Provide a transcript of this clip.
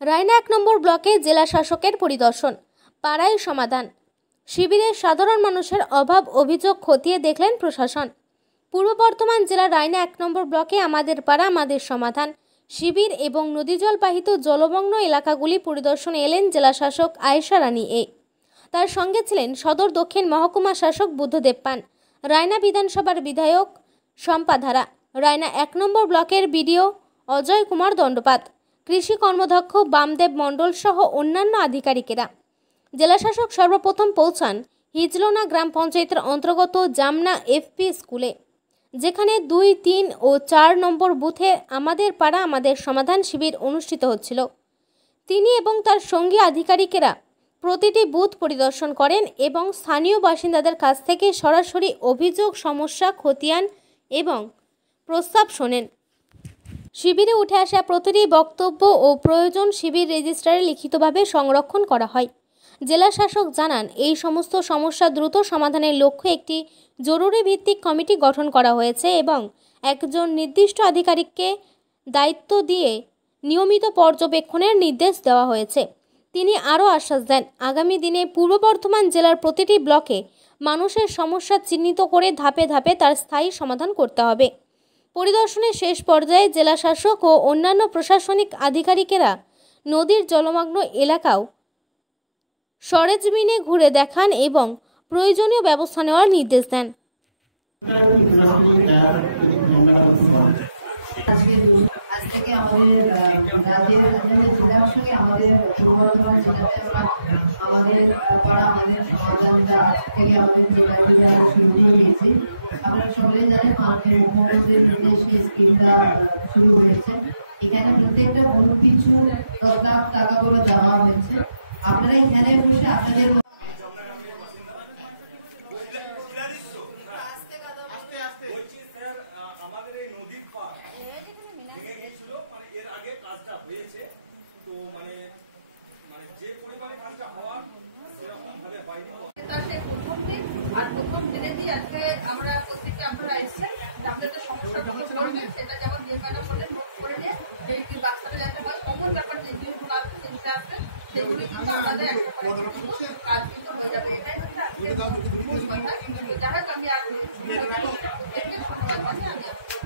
রায়না 1 নম্বর ব্লকে জেলা শাসকের পরিদর্শন, পাড়ায় সমাধান শিবিরে সাধারণ মানুষের অভাব অভিযোগ খতিয়ে দেখলেন প্রশাসন। পূর্ব বর্ধমান জেলার রায়না 1 নম্বর ব্লকে আমাদের পাড়া আমাদের সমাধান শিবির এবং নদীজলবাহিত জলমগ্ন এলাকাগুলি পরিদর্শনে এলেন জেলা শাসক আয়েশা রানী এ। তার সঙ্গে ছিলেন সদর দক্ষিণ মহকুমা শাসক বুদ্ধদেব পান, রায়না বিধানসভার বিধায়ক শম্পা ধারা, রায়না 1 নম্বর ব্লকের বিডিও অজয় কুমার দণ্ডপাত, কৃষি কর্মদক্ষ বামদেব মণ্ডল সহ অন্যান্য আধিকারিকেরা। জেলাশাসক সর্বপ্রথম পৌঁছান হিজলোনা গ্রাম পঞ্চায়েতের অন্তর্গত জামনা এফপি স্কুলে, যেখানে 2, 3 ও 4 নম্বর বুথে আমাদের পাড়া আমাদের সমাধান শিবির অনুষ্ঠিত হচ্ছিল। তিনি এবং তার সঙ্গী আধিকারিকেরা প্রতিটি বুথ পরিদর্শন করেন এবং স্থানীয় বাসিন্দাদের কাছ থেকে সরাসরি অভিযোগ, সমস্যা খতিয়ান এবং প্রস্তাব শোনেন। শিবিরে উঠে আসা প্রতিটি বক্তব্য ও প্রয়োজন শিবির রেজিস্ট্রারে লিখিতভাবে সংরক্ষণ করা হয়। জেলা শাসক জানান, এই সমস্ত সমস্যা দ্রুত সমাধানের লক্ষ্যে একটি জরুরি ভিত্তিক কমিটি গঠন করা হয়েছে এবং একজন নির্দিষ্ট আধিকারিককে দায়িত্ব দিয়ে নিয়মিত পর্যবেক্ষণের নির্দেশ দেওয়া হয়েছে। তিনি আরও আশ্বাস দেন, আগামী দিনে পূর্ব বর্ধমান জেলার প্রতিটি ব্লকে মানুষের সমস্যা চিহ্নিত করে ধাপে ধাপে তার স্থায়ী সমাধান করতে হবে। পরিদর্শনের শেষ পর্যায়ে জেলা শাসক ও অন্যান্য প্রশাসনিক আধিকারিকেরা নদীর জলমগ্ন এলাকাও সরেজমিনে ঘুরে দেখান এবং প্রয়োজনীয় ব্যবস্থা নেওয়ার নির্দেশ দেন। আজ থেকে আমাদের রাজ্যের জেলার সঙ্গে আমাদের পূর্ব বর্ধমান জেলাতে আমাদের পাড়া আমাদের সমাধানটা আজ থেকে আমাদের জেলা শুরু করে দিয়েছি। আপনারা সকলেই জানেন, মাননীয় মুখ্যমন্ত্রীর নির্দেশে স্কিমটা শুরু হয়েছে। এখানে প্রত্যেকটা বুথ পিছু 10 লাখ টাকা করে দেওয়া হয়েছে। আপনারা এখানে বসে আপনাদের আর প্রথম দিনে দিয়ে আজকে আমরা প্রত্যেকটা আপনারা এসেছেন আপনাদের সমস্যা সেটা যেমন যে কারণে বলে নোট করে নিয়ে যে বাচ্চাদের একটা কমন ব্যাপার যে জিনিসগুলো আছে সেটা আছে সেগুলো কিন্তু আমাদের একটা কাজ কিন্তু হয়ে যাবে। এটাই হচ্ছে আজকে মূল কথা। যারা আমি আর ধন্যবাদ জানিয়ে আমি